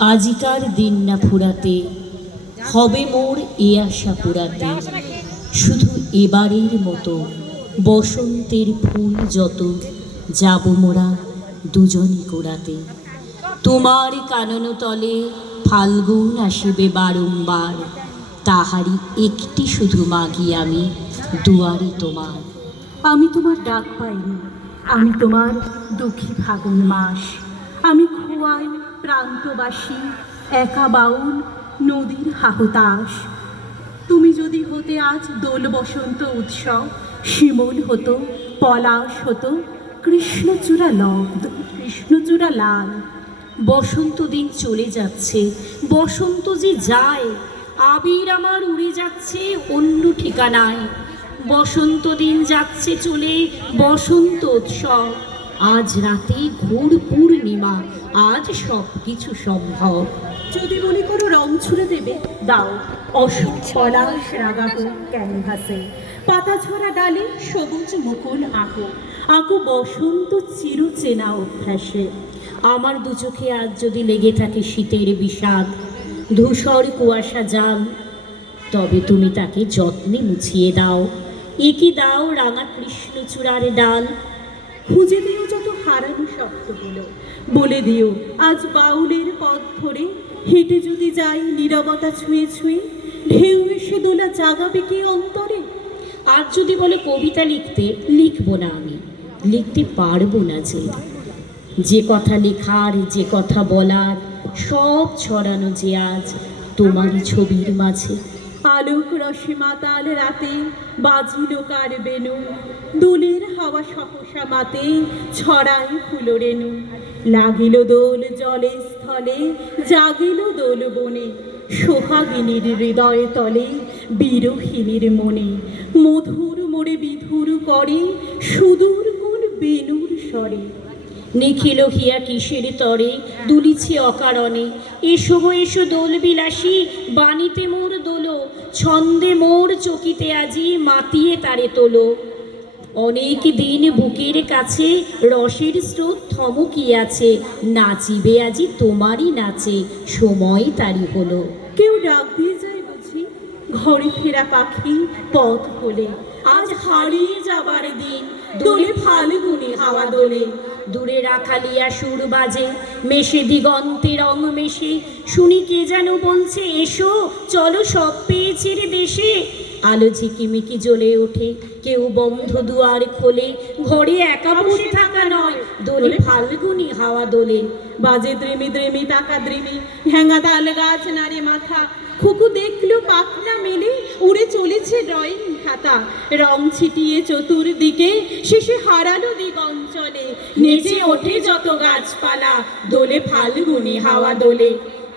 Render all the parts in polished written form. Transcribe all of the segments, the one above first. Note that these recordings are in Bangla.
আজিকার দিন না ফুরাতে, হবে মোর এ আশা পুরাতে। শুধু এবারের মতো বসন্তের ফুল যত, যাব মোরা দুজনে কোড়াতে। তোমার কানন তলে ফাল্গুন আসিবে বারংবার, তাহারি একটি শুধু মাগি আমি দুয়ারে তোমার। আমি তোমার ডাক পাইনি, আমি তোমার দুঃখী ফাগুন মাস। আমি খোয়াই প্রান্তবাসী, একা বাউল নদীর হাহুতাস। তুমি যদি হতে আজ দোল বসন্ত উৎসব, শিমুল হতো, পলাশ হতো, কৃষ্ণচূড়া লব্ধ, কৃষ্ণচূড়া লাল। বসন্ত দিন চলে যাচ্ছে, বসন্ত যে যায়, আবির আমার উড়ে যাচ্ছে অন্য ঠিকানায়। বসন্ত দিন যাচ্ছে চলে, বসন্ত উৎসব। আজ রাতে ঘোর পূর্ণিমা, আজ সব কিছু সম্ভব। যদি মনে করো রং ছুড়ে দেবে, দাও। অশোক পলাশ রাগাবো ক্যানভাসে, পাতা ঝরা ডালে সবুজ মুকুল আঁকো। আঁকো বসন্ত চিরচেনা অভ্যাসে। আমার দু চোখে আজ যদি লেগে থাকে শীতের বিষাদ, ধূসর কুয়াশা জাল, তবে তুমি তাকে যত্নে মুছিয়ে দাও। একে দাও রাঙা কৃষ্ণচূড়ার ডাল। খুঁজে দিও যত হারানো শব্দগুলো, বলে দিও আজ বাউলের পথ ধরে হেঁটে যদি যাই নীরবতা ছুঁয়ে ছুঁয়ে, ঢেউ এসে দোলা জাগাবে কি অন্তরে। আর যদি বলে কবিতা লিখতে, লিখবো না আমি, লিখতে পারবো না। যে কথা লেখার, যে কথা বলার, সব ছড়ানো যে আজ তোমারই ছবির মাঝে। আলোক রসে মাতাল রাতে বাজিল কার বেনু, দোলের হাওয়া সহসা মাতে ছড়াই ফুল রেণু। লাগিল দোল জলে স্থলে, জাগিল দোল বনে, সোহাগিনীর হৃদয় তলে, বিরোহিনীর মনে। মধুর মোড়ে বিধুর করে, সুদূর কোন বেনুর স্বরে। নিখিল হিয়া কিসের তরে, দুলিছে অকারণে। এসো গো এসো দোল বিলাসী, বাণীতে মোর দোলো, ছন্দে মোর চকিতে আজি মাতিয়ে তারে তোলো। অনেক দিন বুকের কাছে রসের স্রোত থমকিয়াছে, নাচিবে আজি তোমারই নাচে, সময় তারি হলো। কেউ ডাক দিয়ে যায় বুঝি, ঘরে ফেরা পাখি পথ ভোলে। আজ হারিয়ে যাবার দিন, দোলে ফাল্গুনি হাওয়া দোলে। দূরে রাখালিয়া সুর বাজে, মেশে দিগন্তে রং মেশে, শুনি কে যেন বলছে এসো চলো সব পেয়েছে রে দেশে। আলো ঝিকিমিকি জ্বলে ওঠে, কেউ বন্ধ দুয়ার খোলে। ঘরে একা বসে থাকা নয়, দোলে ফাল্গুনি হাওয়া দোলে। বাজে দ্রিমি দ্রিমি তাকা দ্রিমি, হ্যাঙ্গা তাল গাছ নারে মাথা। খুকু দেখলো পাখনা মেলে, উড়ে চলেছে ড্রয়িং খাতা। রং ছিটিয়ে চতুর্দিকে, শেষে হারালো দিগঞ্চলে। নেচে ওঠে যত গাছপালা, দোলে ফাল্গুনি হাওয়া দোলে।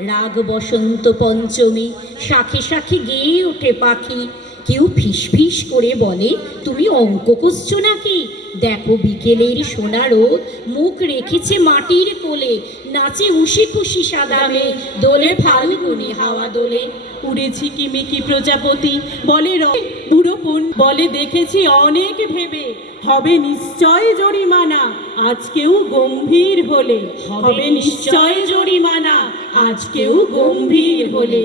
রাগ বসন্ত পঞ্চমী, শাখে শাখে গেয়ে ওঠে পাখি। কেউ ফিস ফিস করে বলে তুমি অঙ্ক কষছো নাকি। দেখো বিকেলের সোনা রোদ মুখ রেখেছে মাটির কোলে, নাচে উশি খুশি সাদা মেয়ে, দোলে ফাল্গুনি হাওয়া দোলে। উড়ে ঝিকিমিকি প্রজাপতি, বলে বুড়ো পুন বলে দেখেছি অনেক ভেবে, হবে নিশ্চয় জরিমানা আজকেও গম্ভীর হলে। হবে নিশ্চয় জরিমানা আজকেও গম্ভীর হলে।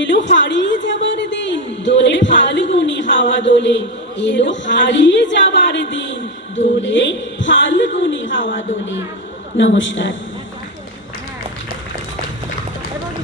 এলো হারিয়ে যাবার দিন, দোলে ফাল্গুনি হাওয়া দোলে। এলো হারিয়ে যাবার দিন, দোলে ফাল্গুনি হাওয়া দোলে। নমস্কার।